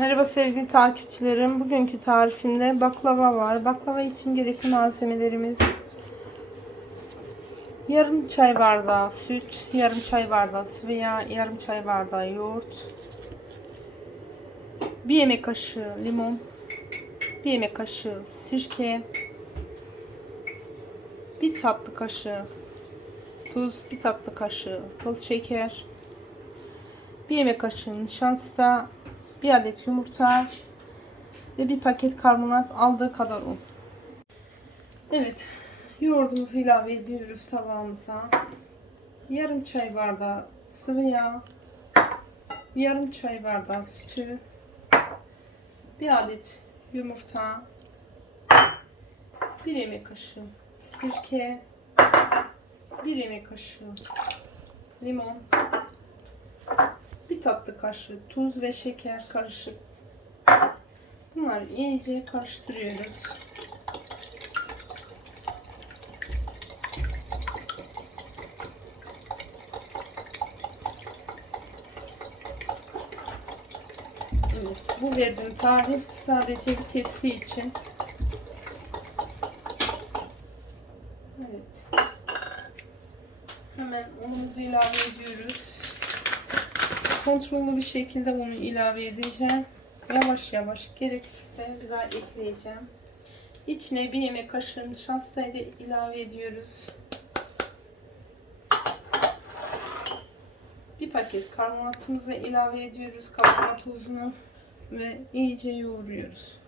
Merhaba sevgili takipçilerim. Bugünkü tarifimde baklava var. Baklava için gerekli malzemelerimiz yarım çay bardağı süt, yarım çay bardağı sıvı yağ, yarım çay bardağı yoğurt, bir yemek kaşığı limon, bir yemek kaşığı sirke, bir tatlı kaşığı tuz, bir tatlı kaşığı toz şeker, bir yemek kaşığı nişasta, bir adet yumurta ve bir paket karbonat aldığı kadar un. Evet, yoğurdumuzu ilave ediyoruz tabağımıza. Yarım çay bardağı sıvı yağ, yarım çay bardağı sütü, bir adet yumurta, bir yemek kaşığı sirke, bir yemek kaşığı limon, bir tatlı kaşığı tuz ve şeker karışık. Bunları iyice karıştırıyoruz. Evet, bu verdiğim tarif sadece bir tepsi için. Evet. Hemen unumuzu ilave ediyoruz kontrollü bir şekilde bunu ilave edeceğim. Yavaş yavaş gerekirse bir ekleyeceğim. İçine bir yemek kaşığı nişastayı da ilave ediyoruz. Bir paket karbonatımızı ilave ediyoruz. Karbonat tuzunu ve iyice yoğuruyoruz.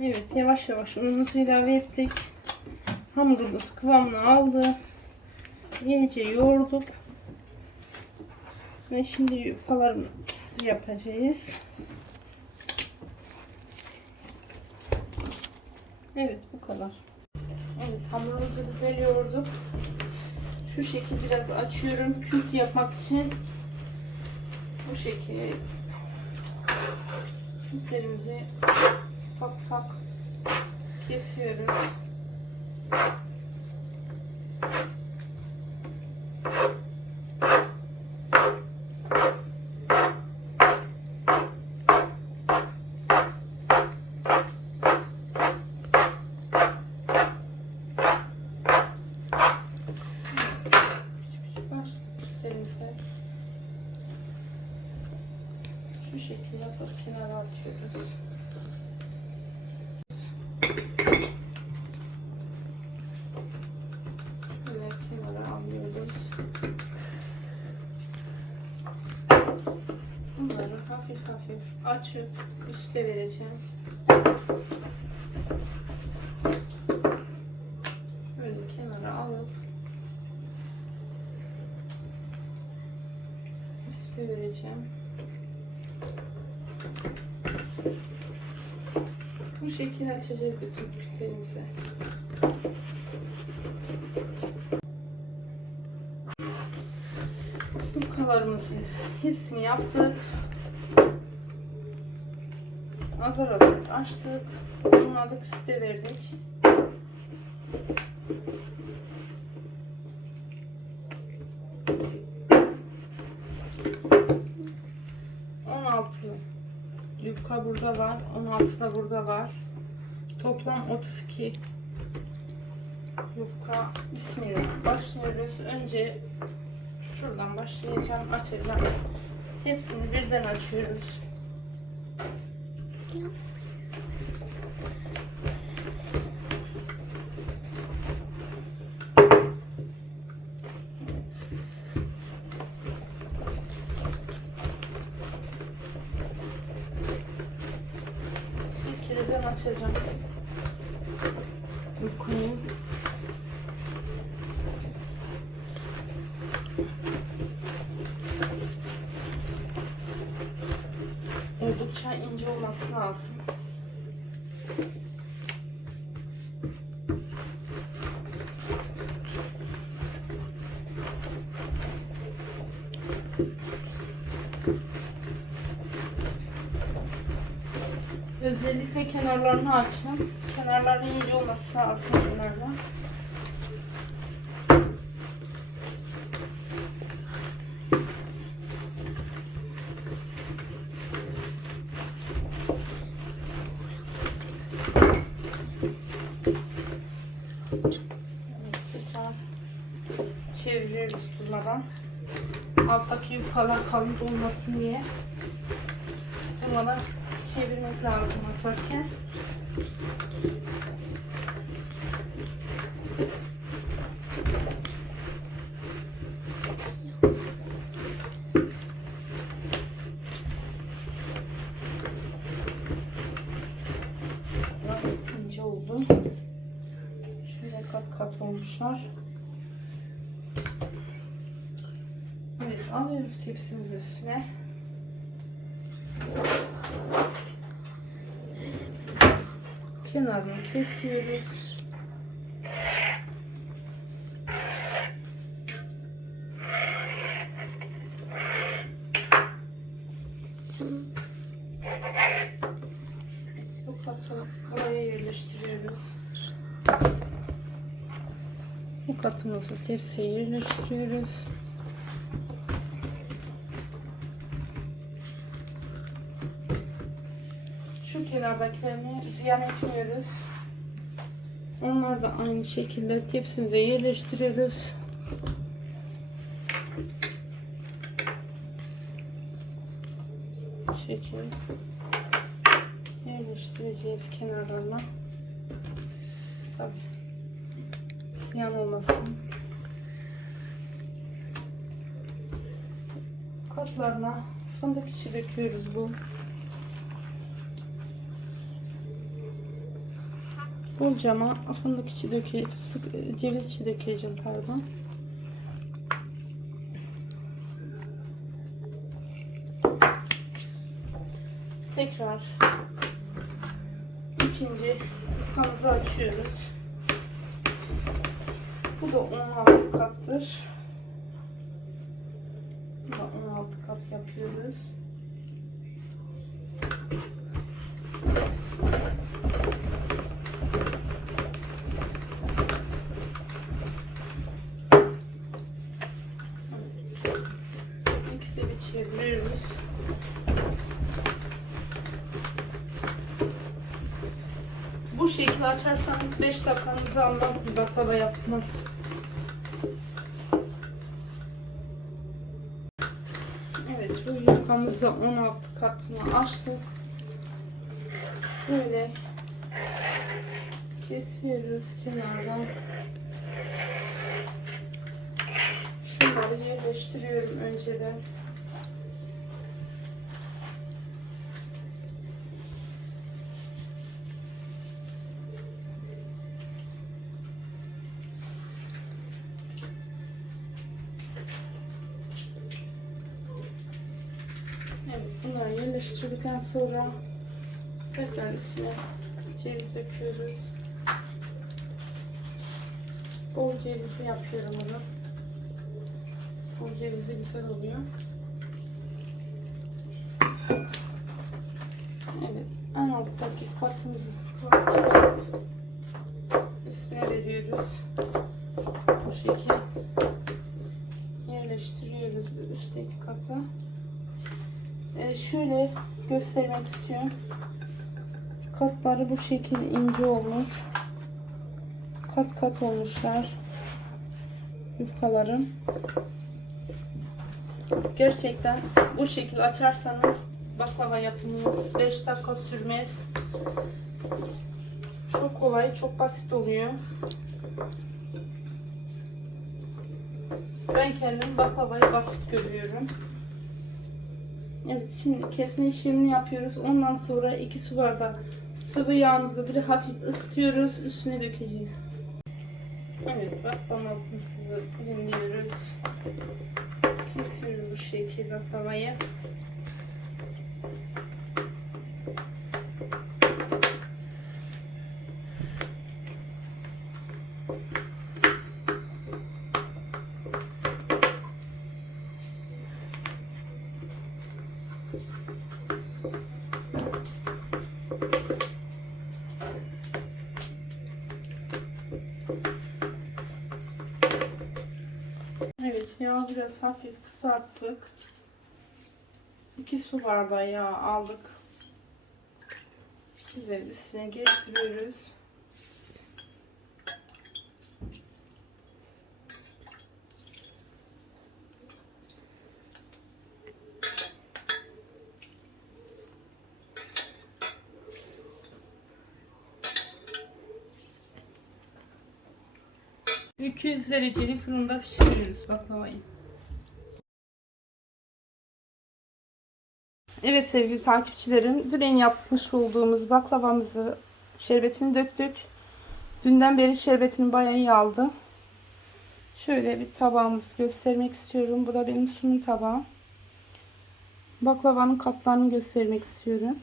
Evet yavaş yavaş unumuzu ilave ettik. Hamurumuz kıvamını aldı. İyice yoğurduk. Ve şimdi yufkalarımızı yapacağız. Evet bu kadar. Evet hamurumuzu güzel yoğurduk. Şu şekil biraz açıyorum. Kült yapmak için. Bu şekilde kültlerimizi ufak ufak kesiyoruz. Şu şekilde yapıp kenara atıyoruz. Böyle kenara alıyoruz. Bunları hafif hafif açıp üste vereceğim. Böyle kenara alıp üste vereceğim. Bu şekilde açacağız bütün küplerimizi. Yufkalarımızı hepsini yaptık. Azar azar açtık. Unladık üste verdik. Yufka burada var. 16 da burada var. Toplam 32 yufka. Bismillah. Başlıyoruz. Önce şuradan başlayacağım. Açacağım. Hepsini birden açıyoruz. Bir kereden açacağım. Oldukça ince olması lazım. Özellikle kenarlarını açın. Kenarları ince olması lazım kenarlar. Alttaki yufkalar kalın olmasın diye. Durmadan çevirmek lazım açarken. Şöyle kat kat olmuşlar. Evet alıyoruz tepsimizin üstüne. Kenarını kesiyoruz. Bu katı oraya yerleştiriyoruz. Bu katımızı tepsiye yerleştiriyoruz. Şu kenardakilerini ziyan etmiyoruz. Onları da aynı şekilde tepsimize yerleştiriyoruz. Bu şekil yerleştireceğiz kenarlarına. Tabii ziyan olmasın. Katlarına fındık içi döküyoruz bu. Bulcama fındık içi döke, fıstık, ceviz içi dökeceğim pardon. Tekrar ikinci yufkamızı açıyoruz. Bu da 16 kattır. Bu şekilde açarsanız 5 dakikanızı almaz bir baklava yapmak. Evet bu yufkamızı 16 katını açtık. Böyle kesiyoruz kenardan. Şunları yerleştiriyorum önceden. Evet, bunları yerleştirdikten sonra tekrar üstüne ceviz döküyoruz. Bol cevizi yapıyorum bunu. Bol cevizi güzel oluyor. Evet, en alttaki katımızı üstüne veriyoruz. Bu şekil yerleştiriyoruz üstteki kata. Ee, şöyle göstermek istiyorum. Katları bu şekilde ince olmuş. Kat kat olmuşlar. Yufkalarım. Gerçekten bu şekilde açarsanız baklava yapımınız 5 dakika sürmez. Çok kolay, çok basit oluyor. Ben kendim baklavayı basit görüyorum. Evet şimdi kesme işlemini yapıyoruz. Ondan sonra 2 su bardağı sıvı yağımızı bir hafif ısıtıyoruz. Üstüne dökeceğiz. Evet baklavamızı dilimliyoruz. Kesiyoruz bu şekilde baklavayı. Yağı biraz hafif kızarttık. 2 su bardağı yağ aldık. Güzel üstüne getiriyoruz. 200 dereceli fırında pişiriyoruz baklavayı. Evet sevgili takipçilerim, dün yapmış olduğumuz baklavamızı şerbetini döktük. Dünden beri şerbetini bayağı iyi aldı. Şöyle bir tabağımızı göstermek istiyorum. Bu da benim sunum tabağım. Baklavanın katlarını göstermek istiyorum.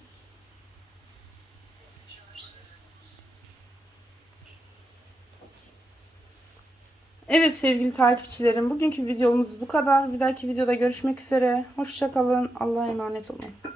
Evet sevgili takipçilerim bugünkü videomuz bu kadar. Bir dahaki videoda görüşmek üzere. Hoşçakalın. Allah'a emanet olun.